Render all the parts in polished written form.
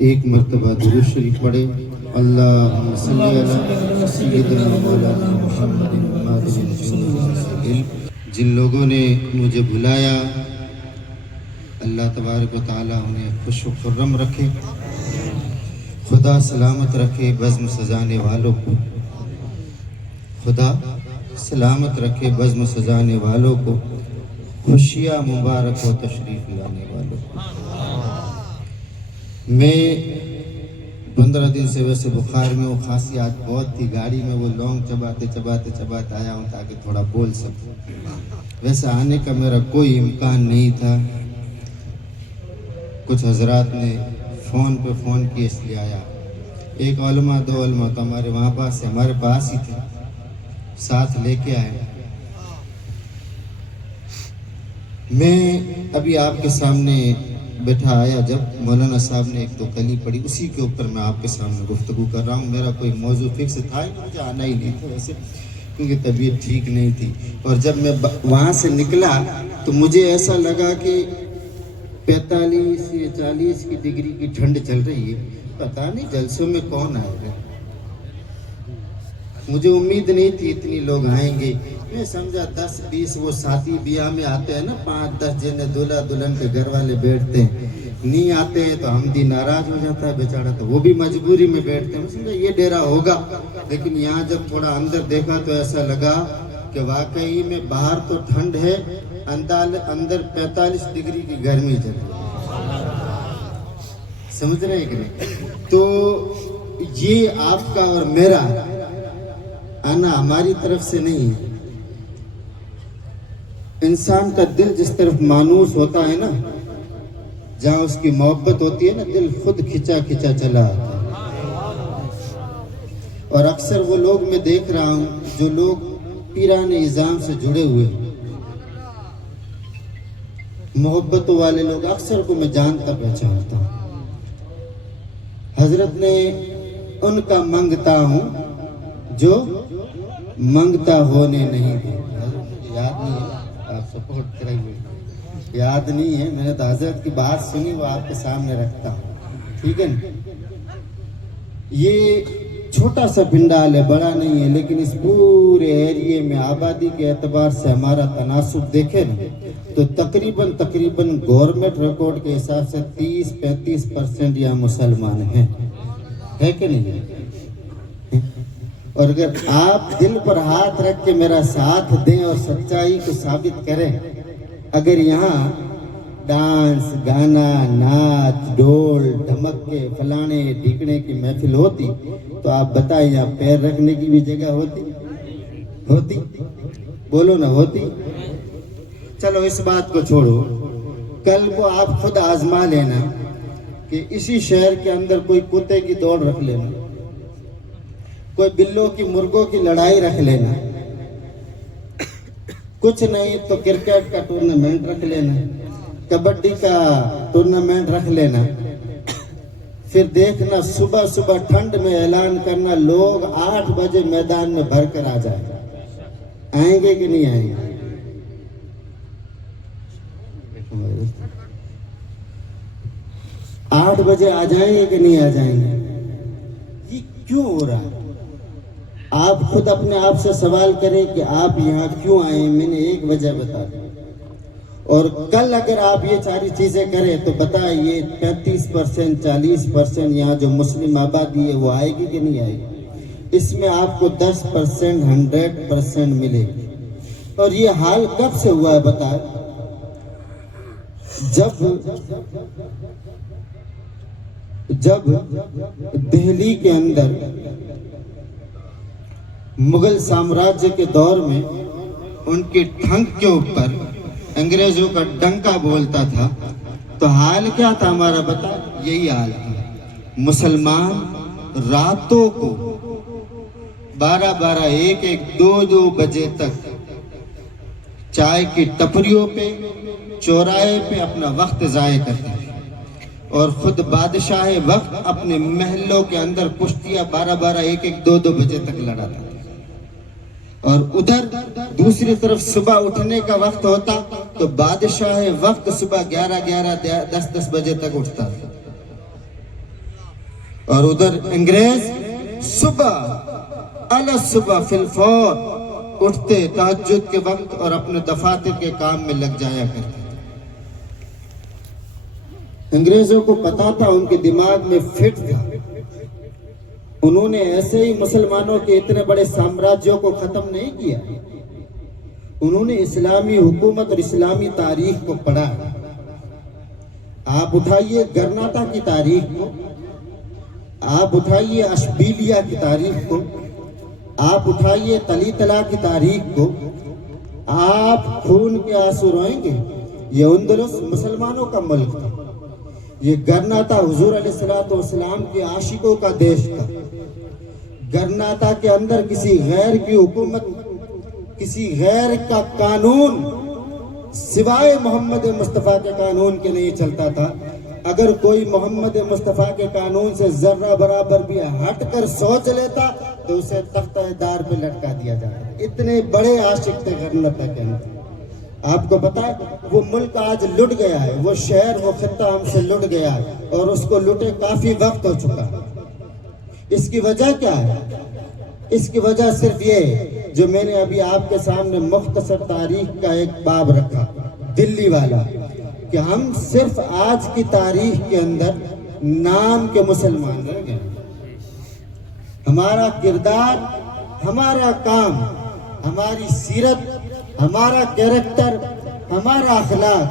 ایک مرتبہ درود شریف پڑھے. اللہم صلی علی سیدنا مولانا محمد. جن لوگوں نے مجھے بلایا اللہ تبارک و تعالیٰ انہیں خوش و خرم رکھے، خدا سلامت رکھے. بزم سجانے والوں کو خدا سلامت رکھے، بزم سجانے والوں کو خوشیاں مبارک ہو، تشریف لانے والوں کو. میں 15 دن سے ویسے بخار میں ہوں، کھانسی آج بہت تھی. گاڑی میں وہ لونگ چباتے آیا ہوں تاکہ تھوڑا بول سکوں. ویسے آنے کا میرا کوئی امکان نہیں تھا. کچھ حضرات نے فون پہ فون کیے اس لیے آیا. ایک علماء 2 علماء تو ہمارے وہاں پاس ہے، ہمارے پاس ہی تھے، ساتھ لے کے آئے. میں ابھی آپ کے سامنے بیٹھا آیا جب مولانا صاحب نے 1-2 کلی پڑھی، اسی کے اوپر میں آپ کے سامنے گفتگو کر رہا ہوں. میرا کوئی موضوع فکس تھا ہی نہیں، مجھے آنا ہی نہیں تھا ویسے، کیونکہ طبیعت ٹھیک نہیں تھی. اور جب میں وہاں سے نکلا تو مجھے ایسا لگا کہ 45 یا 40 کی ڈگری کی ٹھنڈ چل رہی ہے. پتہ نہیں جلسوں میں کون آئے گا. مجھے امید نہیں تھی اتنی لوگ آئیں گے. میں سمجھا 10-20 وہ ساتھی بیاہ میں آتے ہیں نا، 5-10 جن دلہا دلہن کے گھر والے بیٹھتے ہیں، نہیں آتے ہیں تو ہم بھی ناراض ہو جاتا ہے بیچارہ، تو وہ بھی مجبوری میں بیٹھتے ہیں. میں سمجھا یہ ڈیرا ہوگا. لیکن یہاں جب تھوڑا اندر دیکھا تو ایسا لگا کہ واقعی میں باہر تو ٹھنڈ ہے، اندر 45 ڈگری کی گرمی چل رہی ہے. سمجھ رہے ہیں کہ نہیں؟ تو یہ آپ کا اور میرا آنا ہماری طرف سے نہیں ہے. انسان کا دل جس طرف مانوس ہوتا ہے نا، جہاں اس کی محبت ہوتی ہے نا، دل خود کھچا چلا آتا ہے. اور اکثر وہ لوگ میں دیکھ رہا ہوں جو لوگ پیران نظام سے جڑے ہوئے محبتوں والے لوگ، اکثر کو میں جانتا پہچانتا ہوں. حضرت نے ان کا منگتا ہوں جو منگتا ہونے نہیں دے. یاد نہیں ہے، آپ سپورٹ کریں گے. یاد نہیں ہے، میں نے تو حضرت کی بات سنی، وہ آپ کے سامنے رکھتا ہوں. ٹھیک ہے نا؟ یہ چھوٹا سا پنڈال ہے، بڑا نہیں ہے، لیکن اس پورے ایریے میں آبادی کے اعتبار سے ہمارا تناسب دیکھیں نا تو تقریباً گورنمنٹ ریکارڈ کے حساب سے 30-35% یہاں مسلمان ہیں، ہے کہ نہیں؟ اور اگر آپ دل پر ہاتھ رکھ کے میرا ساتھ دیں اور سچائی کو ثابت کریں، اگر یہاں ڈانس، گانا، ناچ، ڈھول، ڈھمکے، فلانے ڈھیکنے کی محفل ہوتی تو آپ بتائیں یہاں پیر رکھنے کی بھی جگہ ہوتی؟ بولو نا، ہوتی؟ چلو اس بات کو چھوڑو، کل کو آپ خود آزما لینا کہ اسی شہر کے اندر کوئی کتے کی دوڑ رکھ لینا، کوئی بلوں کی مرغوں کی لڑائی رکھ لینا، کچھ نہیں تو کرکٹ کا ٹورنامنٹ رکھ لینا، کبڈی کا ٹورنامنٹ رکھ لینا. پھر دیکھنا صبح ٹھنڈ میں اعلان کرنا، لوگ 8 بجے میدان میں بھر کر آ جائیں. آئیں گے کہ نہیں آئیں گے؟ 8 بجے آ جائیں گے کہ نہیں آ جائیں گے؟ یہ کیوں ہو رہا ہے؟ آپ خود اپنے آپ سے سوال کریں کہ آپ یہاں کیوں آئے. میں نے ایک وجہ بتا دی، اور کل اگر آپ یہ ساری چیزیں کریں تو بتائیں یہ 35% 40% یہاں جو مسلم آبادی ہے وہ آئے گی کہ نہیں آئے گی؟ اس میں آپ کو 10% 100% ملے گی. اور یہ حال کب سے ہوا ہے بتائیں؟ جب دہلی کے اندر مغل سامراجیہ کے دور میں ان کی ٹھنگ کے اوپر انگریزوں کا ڈنکا بولتا تھا تو حال کیا تھا ہمارا بتا؟ یہی حال تھا. مسلمان راتوں کو 12-12 1-1 2-2 بجے تک چائے کی ٹپریوں پہ، چوراہے پہ اپنا وقت ضائع کرتے تھے، اور خود بادشاہ وقت اپنے محلوں کے اندر کشتیاں 12-12 1-1 2-2 بجے تک لڑاتا تھا. اور ادھر دوسری طرف صبح اٹھنے کا وقت ہوتا تو بادشاہ وقت صبح 11-11 10-10 بجے تک اٹھتا تھا. اور ادھر انگریز صبح صبح فی الفور اٹھتے تہجد کے وقت اور اپنے دفاتر کے کام میں لگ جایا کرتے تھے۔ انگریزوں کو پتا تھا، ان کے دماغ میں فٹ تھا، انہوں نے ایسے ہی مسلمانوں کے اتنے بڑے سامراجیوں کو ختم نہیں کیا، انہوں نے اسلامی حکومت اور اسلامی تاریخ کو پڑھا۔ آپ اٹھائیے گرناتا کی تاریخ کو، آپ اٹھائیے اشبیلیہ کی تاریخ کو، آپ اٹھائیے تلی تلا کی تاریخ کو، آپ خون کے آنسو روئیں گے۔ یہ اندلس مسلمانوں کا ملک تھا، یہ گرناتا حضور علیہ السلام کے عاشقوں کا دیش تھا۔ گرناتا کے اندر کسی غیر کی حکومت، کسی غیر کا قانون سوائے محمد مصطفیٰ کے قانون کے نہیں چلتا تھا۔ اگر کوئی محمد مصطفیٰ کے قانون سے ذرہ برابر بھی ہٹ کر سوچ لیتا تو اسے تختہ دار پہ لٹکا دیا جاتا۔ اتنے بڑے عاشق تھے گرناتا کے اندر۔ آپ کو پتا ہے وہ ملک آج لٹ گیا ہے، وہ شہر وہ خطہ ہم سے لٹ گیا ہے، اور اس کو لٹے کافی وقت ہو چکا ہے۔ اس کی وجہ کیا ہے؟ اس کی وجہ صرف یہ ہے جو میں نے ابھی آپ کے سامنے مختصر تاریخ کا ایک باب رکھا، دلی والا، کہ ہم صرف آج کی تاریخ کے اندر نام کے مسلمان رہ گئے۔ ہمارا کردار، ہمارا کام، ہماری سیرت، ہمارا کیریکٹر، ہمارا اخلاق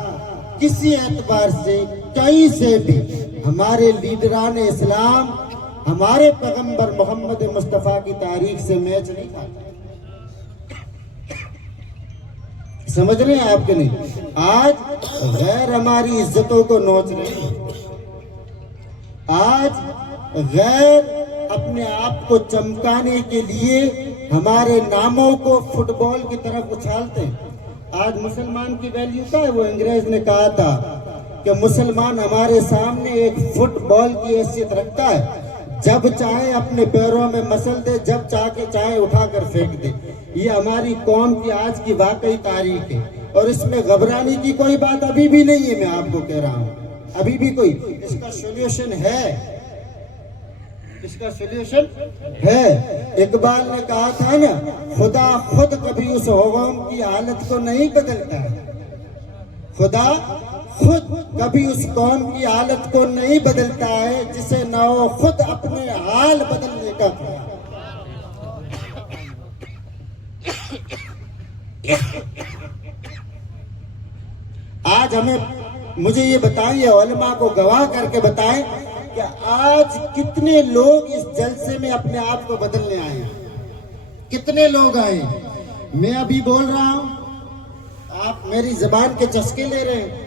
کسی اعتبار سے کہیں سے بھی ہمارے لیڈران اسلام، ہمارے پیغمبر محمد مصطفیٰ کی تاریخ سے میچ نہیں کھاتا۔ سمجھ رہے ہیں آپ کے نہیں؟ آج غیر ہماری عزتوں کو نوچ رہے ہیں، آج غیر اپنے آپ کو چمکانے کے لیے ہمارے ناموں کو فٹ بال کی طرف اچھالتے ہیں۔ آج مسلمان کی ویلیو کیا ہے؟ وہ انگریز نے کہا تھا کہ مسلمان ہمارے سامنے ایک فٹ بال کی حیثیت رکھتا ہے، جب چاہے اپنے پیروں میں مسل دے، جب چاہے اٹھا کر پھینک دے۔ یہ ہماری قوم کی آج کی واقعی تاریخ ہے، اور اس میں گھبرانے کی کوئی بات ابھی بھی نہیں ہے۔ میں آپ کو کہہ رہا ہوں ابھی بھی کوئی اس کا سولوشن ہے، اس کا سولوشن ہے۔ اقبال نے کہا تھا نا، خدا خود کبھی اس قوم کی حالت کو نہیں بدلتا ہے، خدا خود کبھی اس قوم کی حالت کو نہیں بدلتا ہے جسے نہ ہو خود اپنے حال بدلنے کا خیال۔ آج مجھے یہ بتائیں، علماء کو گواہ کر کے بتائیں کہ آج کتنے لوگ اس جلسے میں اپنے آپ کو بدلنے آئے ہیں؟ کتنے لوگ آئے ہیں؟ میں ابھی بول رہا ہوں، آپ میری زبان کے چسکے لے رہے ہیں،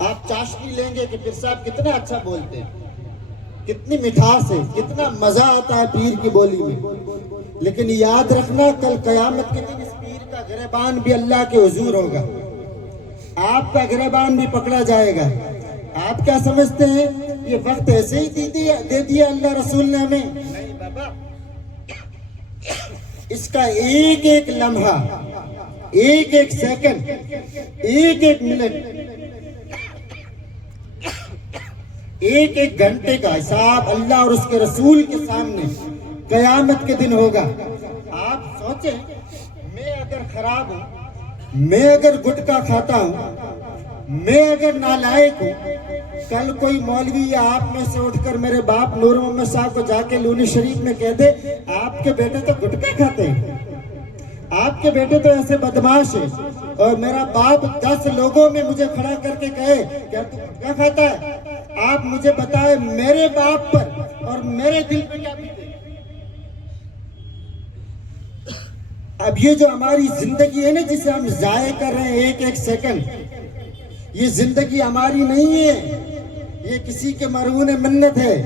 آپ چاشنی لیں گے کہ پیر صاحب کتنا اچھا بولتے ہیں، کتنی مٹھاس ہے، کتنا مزہ آتا ہے پیر کی بولی میں۔ لیکن یاد رکھنا، کل قیامت کے دن اس پیر کا گریبان بھی اللہ کے حضور ہوگا، آپ کا گریبان بھی پکڑا جائے گا۔ آپ کیا سمجھتے ہیں یہ وقت ایسے ہی دے دیا اللہ رسول نے ہمیں؟ نہیں بابا، اس کا ایک ایک لمحہ، ایک ایک سیکنڈ، ایک ایک منٹ، ایک ایک گھنٹے کا حساب اللہ اور اس کے رسول کے سامنے قیامت کے دن ہوگا۔ آپ سوچیں، میں اگر خراب ہوں، میں اگر گٹکا کھاتا ہوں، میں اگر نالائق ہوں، کل کوئی مولوی یا آپ میں سے اٹھ کر میرے باپ نور محمد صاحب کو جا کے لونی شریف میں کہہ دے آپ کے بیٹے تو گٹکا کھاتے ہیں، آپ کے بیٹے تو ایسے بدماش ہیں، اور میرا باپ 10 لوگوں میں مجھے کھڑا کر کے کہے کیا تو گٹکا کھاتا ہے، آپ مجھے بتائیں میرے باپ پر اور میرے دل پہ کیا بیتے؟ اب یہ جو ہماری زندگی ہے نا، جسے ہم ضائع کر رہے ہیں ایک ایک سیکنڈ، یہ زندگی ہماری نہیں ہے، یہ کسی کے مرہون منت ہے،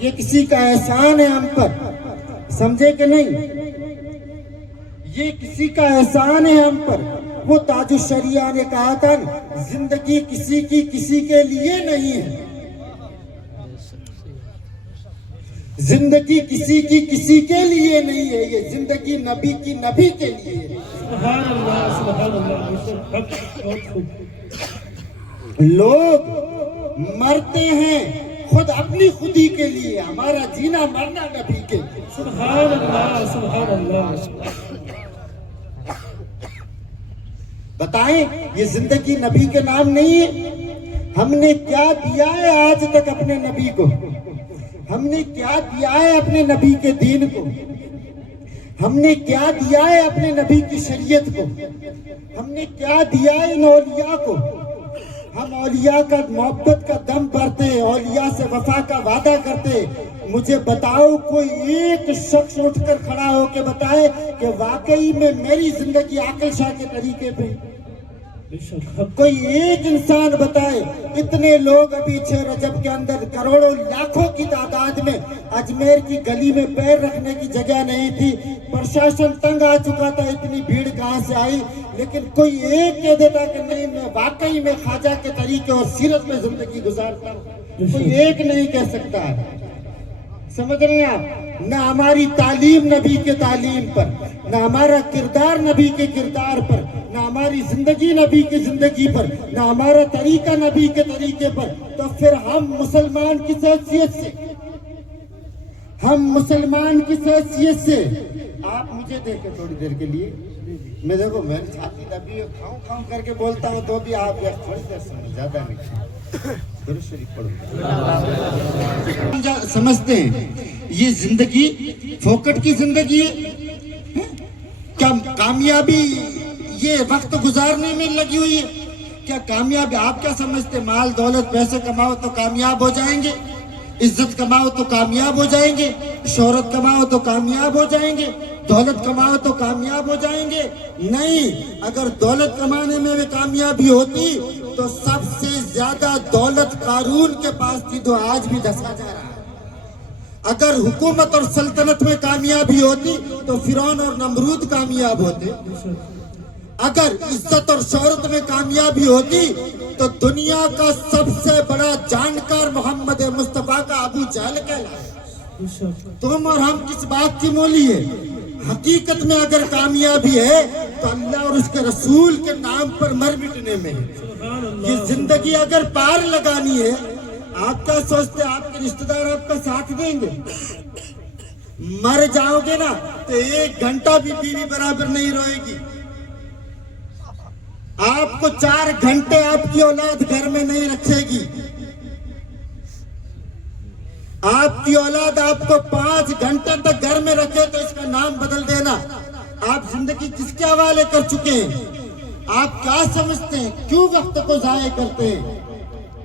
یہ کسی کا احسان ہے ہم پر، سمجھے کہ نہیں؟ یہ کسی کا احسان ہے ہم پر۔ وہ تاج الشریعہ نے کہا تھا، زندگی کسی کی کسی کے لیے نہیں ہے، زندگی کسی کی کسی کے لیے نہیں ہے، یہ زندگی نبی کی نبی کے لیے ہے۔ سبحان اللہ، سبحان اللہ۔ لوگ مرتے ہیں خود اپنی خودی کے لیے، ہمارا جینا مرنا نبی کے لیے۔ سبحان اللہ سبحان اللہ۔ بتائیں یہ زندگی نبی کے نام نہیں ہے؟ ہم نے کیا دیا ہے آج تک اپنے نبی کو؟ ہم نے کیا دیا ہے اپنے نبی کے دین کو؟ ہم نے کیا دیا ہے اپنے نبی کی شریعت کو؟ ہم نے کیا دیا ہے ان اولیاء کو؟ ہم اولیاء کا محبت کا دم بھرتے، اولیاء سے وفا کا وعدہ کرتے۔ مجھے بتاؤ کوئی ایک شخص اٹھ کر کھڑا ہو کے بتائے کہ واقعی میں میری زندگی عاقل شاہ کے طریقے پہ؟ کوئی ایک انسان بتائے۔ اتنے لوگ ابھی 6 رجب کے اندر کروڑوں لاکھوں کی تعداد میں اجمیر کی گلی میں پیر رکھنے کی جگہ نہیں تھی، پرشاسن تنگ آ چکا تھا، اتنی بھیڑ کہاں سے آئی؟ لیکن کوئی ایک کہہ دیتا کہ نہیں میں واقعی میں خواجہ کے طریقے اور سیرت میں زندگی گزارتا ہوں، کوئی ایک نہیں کہہ سکتا ہے۔ سمجھ رہے ہیں آپ؟ نہ ہماری تعلیم نبی کے تعلیم پر، نہ ہمارا کردار نبی کے کردار پر، نہ ہماری زندگی نبی کی زندگی پر، نہ ہمارا طریقہ نبی کے طریقے پر، تو پھر ہم مسلمان کس حیثیت سے؟ ہم مسلمان کس حیثیت سے؟ آپ مجھے دیکھیں تھوڑی دیر کے لیے، میں دیکھو میں چھاتی دبی کھاؤں کھاؤں کر کے بولتا ہوں تو بھی آپ تھوڑی دیر سمجھ، زیادہ نہیں درود شریف پڑھو۔ سمجھتے ہیں یہ زندگی فوکٹ کی زندگی ہے؟ کیا کامیابی یہ وقت گزارنے میں لگی ہوئی ہے؟ کیا کامیابی آپ کیا سمجھتے؟ مال دولت پیسے کماؤ تو کامیاب ہو جائیں گے، عزت کماؤ تو کامیاب ہو جائیں گے، شہرت کماؤ تو کامیاب ہو جائیں گے، دولت کماؤ تو کامیاب ہو جائیں گے؟ نہیں، اگر دولت کمانے میں بھی کامیابی ہوتی تو سب سے زیادہ دولت قارون کے پاس تھی جو آج بھی دسا جا رہا ہے۔ اگر حکومت اور سلطنت میں کامیابی ہوتی تو فرعون اور نمرود کامیاب ہوتے۔ اگر عزت اور شہرت میں کامیابی ہوتی تو دنیا کا سب سے بڑا جانکار محمد مصطفیٰ کا ابو جہل کہلاتا۔ تم اور ہم کس بات کی مولی ہے؟ حقیقت میں اگر کامیابی ہے تو اللہ اور اس کے رسول کے نام پر مر مٹنے میں ہے۔ یہ زندگی اگر پار لگانی ہے، آپ کیا سوچتے ہیں آپ کے رشتہ دار آپ کا ساتھ دیں گے؟ مر جاؤ گے نا تو 1 گھنٹہ بھی بیوی برابر نہیں روئے گی۔ آپ کو 4 گھنٹے آپ کی اولاد گھر میں نہیں رکھے گی۔ آپ کی اولاد آپ کو 5 گھنٹے تک گھر میں رکھے تو اس کا نام بدل دینا۔ آپ زندگی کس کے حوالے کر چکے ہیں؟ آپ کیا سمجھتے ہیں؟ کیوں وقت کو ضائع کرتے ہیں؟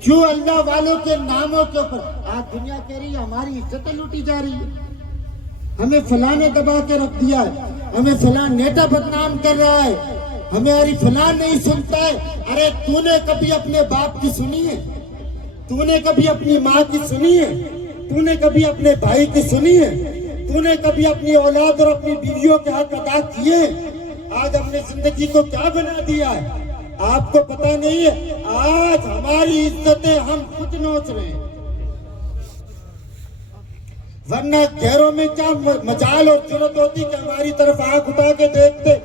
کیوں اللہ والوں کے ناموں کے اوپر؟ آج دنیا کہہ رہی ہے ہماری عزتیں لوٹی جا رہی ہے، ہمیں فلاں نے دبا کے رکھ دیا ہے، ہمیں فلاں نیتا بدنام کر رہا ہے، ہماری فلاں نہیں سنتا ہے۔ ارے تو نے کبھی اپنے باپ کی سنی ہے؟ تو نے کبھی اپنی ماں کی سنی ہے؟ تو نے کبھی اپنے بھائی کی سنی ہے؟ تو نے کبھی اپنی اولاد اور اپنی بیویوں کے حق ادا کیے؟ آج ہم نے زندگی کو کیا بنا دیا ہے؟ آپ کو پتہ نہیں ہے آج ہماری عزتیں ہم خود نوچ رہے ہیں، ورنہ غیروں میں کیا مجال اور جرت ہوتی کہ ہماری طرف آنکھ اٹھا کے دیکھتے۔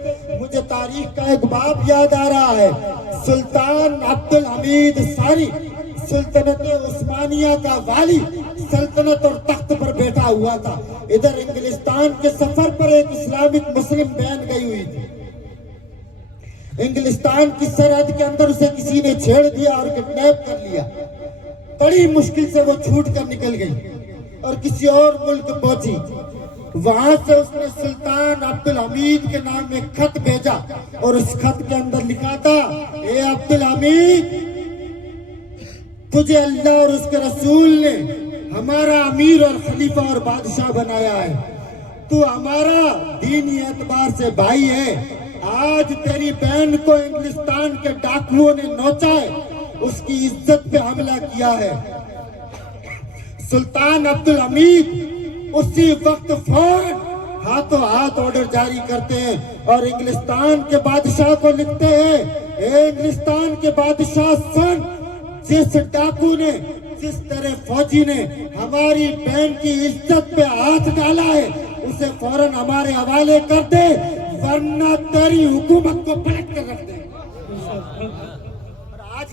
مجھے تاریخ کا ایک باب یاد آ رہا ہے، سلطان عبدالحمید ثانی سلطنت عثمانیہ کا والی سلطنت اور تخت پر بیٹھا ہوا تھا۔ ادھر انگلستان کے سفر پر ایک اسلامک مسلم بہن گئی ہوئی تھی۔ انگلستان کی سرحد کے اندر اسے کسی نے چھیڑ دیا اور کڈنیپ کر لیا۔ بڑی مشکل سے وہ چھوٹ کر نکل گئی اور کسی اور ملک پہنچی۔ وہاں سے اس نے سلطان عبدالحمید کے نام میں خط بھیجا اور اس خط کے اندر لکھا تھا، اے عبدالحمید، تجھے اللہ اور اس کے رسول نے ہمارا امیر اور خلیفہ اور بادشاہ بنایا ہے، تو ہمارا دینی اعتبار سے بھائی ہے۔ آج تیری بہن کو انگلستان کے ڈاکوؤں نے نوچا ہے، اس کی عزت پہ حملہ کیا ہے۔ سلطان عبدالحمید اسی وقت فوراً ہاتھوں ہاتھ آرڈر جاری کرتے ہیں اور انگلستان کے بادشاہ کو لکھتے ہیں، اے انگلستان کے بادشاہ سن، جس ڈاکو نے، جس طرح فوجی نے ہماری بہن کی عزت پہ ہاتھ ڈالا ہے اسے فوراً ہمارے حوالے کر دے، ورنہ تیری حکومت کو پلٹ کر رکھ دے۔ اور آج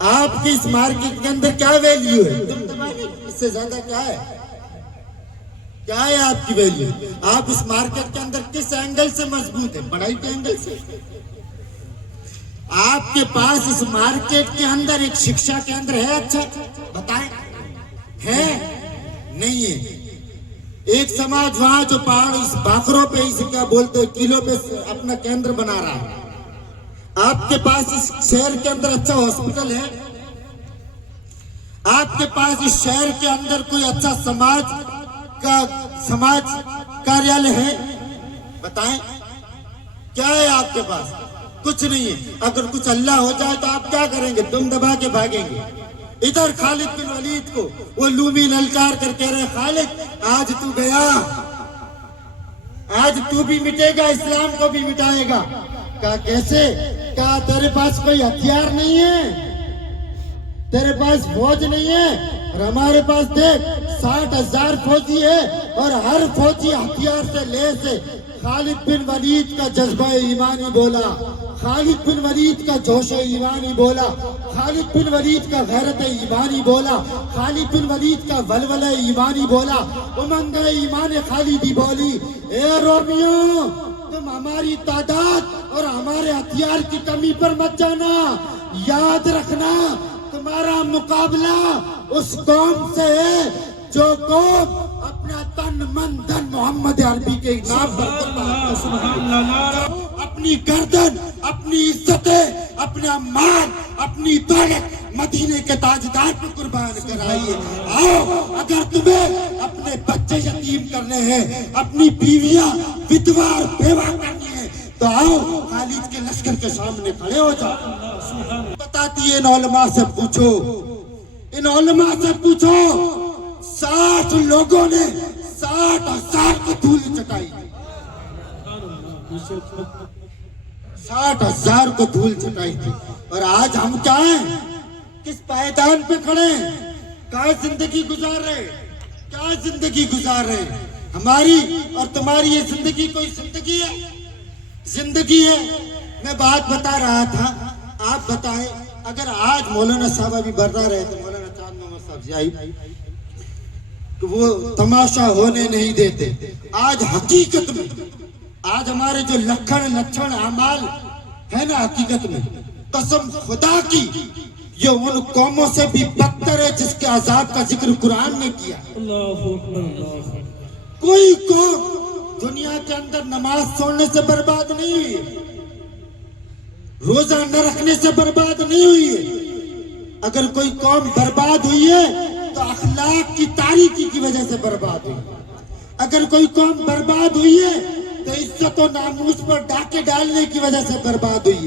آپ کی اس مارکیٹ کے اندر کیا ویلیو ہے؟ اس سے زیادہ کیا ہے؟ کیا ہے آپ کی ویلیو؟ آپ اس مارکیٹ کے اندر کس اینگل سے مضبوط ہے؟ پڑھائی کے اینگل سے؟ آپ کے پاس اس مارکیٹ کے اندر ایک شکشا کے اندر ہے اچھا؟ بتائیں، ہے؟ نہیں ہے۔ ایک سماج وہاں جو پہاڑ اس باکروں پہ اسے کیا بولتے ہیں کلو پہ اپنا کیندر بنا رہا ہے۔ آپ کے پاس اس شہر کے اندر اچھا ہاسپٹل ہے؟ آپ کے پاس اس شہر کے اندر کوئی اچھا سماج کاریالے ہے؟ بتائیں، کیا ہے آپ کے پاس؟ کچھ نہیں ہے۔ اگر کچھ اللہ ہو جائے تو آپ کیا کریں گے؟ دم دبا کے بھاگیں گے۔ ادھر خالد بن ولید کو وہ لومی للکار کر کہہ رہے خالد آج تو گیا، آج تو بھی مٹے گا، اسلام کو بھی مٹائے گا۔ کہا کیسے؟ کہا تیرے پاس کوئی ہتھیار نہیں ہے، تیرے پاس فوج نہیں ہے، اور ہمارے پاس دیکھ 60,000 فوجی ہے، اور ہر فوجی ہتھیار سے لیس ہے۔ خالد بن ولید کا جذبہ ایمانی بولا، خالد بن ولید کا جوش ایمانی بولا، خالد بن ولید کا غیرت ایمانی بولا، خالد بن ولید کا ولولہ ایمانی بولا، امنگ ایمان خالدی بولی۔ اے رومیو، تم ہماری تعداد اور ہمارے ہتھیار کی کمی پر مت جانا، یاد رکھنا تمہارا مقابلہ اس قوم سے ہے جو قوم اپنا تن من دھن محمد عربی کے نام پر قربان، سبحان اللہ، اپنی گردن، اپنی عزتیں، اپنا مال، اپنی دولت مدینے کے تاجدار پر قربان کرائیے۔ آؤ، اگر تمہیں اپنے بچے یتیم کرنے ہیں، اپنی بیویاں ودوا اور بیوہ کرنی ہے، تو آؤ خالد کے لشکر کے سامنے کھڑے ہو جاؤ۔ بتاتی ہے ان علماء سے پوچھو، ان علماء سے پوچھو، 60 لوگوں نے 60,000 کو دھول چٹائی، 60,000 کو دھول چٹائی تھی۔ اور آج ہم کیا ہیں؟ کس پائیدان پہ کھڑے ہیں؟ کیا زندگی گزار رہے ہیں؟ کیا زندگی گزار رہے ہیں؟ ہماری اور تمہاری یہ زندگی کوئی زندگی ہے؟ زندگی ہے۔ میں بات بتا رہا تھا، آپ بتائیں اگر آج مولانا صاحب ابھی بردا رہے تو مولانا چاند محمد صاحب جی تو وہ تماشا ہونے نہیں دیتے۔ آج حقیقت میں آج ہمارے جو لچھن اعمال ہے نا، حقیقت میں قسم خدا کی یہ ان قوموں سے بھی بدتر ہے جس کے عذاب کا ذکر قرآن نے کیا۔ اللہ اکبر، اللہ اکبر۔ کوئی قوم دنیا کے اندر نماز چھوڑنے سے برباد نہیں ہوئی ہے، روزہ نہ رکھنے سے برباد نہیں ہوئی ہے۔ اگر کوئی قوم برباد ہوئی ہے تو اخلاق کی تاریکی کی وجہ سے برباد ہوئی۔ اگر کوئی قوم برباد ہوئی ہے تو عزت و ناموس پر ڈاکے ڈالنے کی وجہ سے برباد ہوئی ہے۔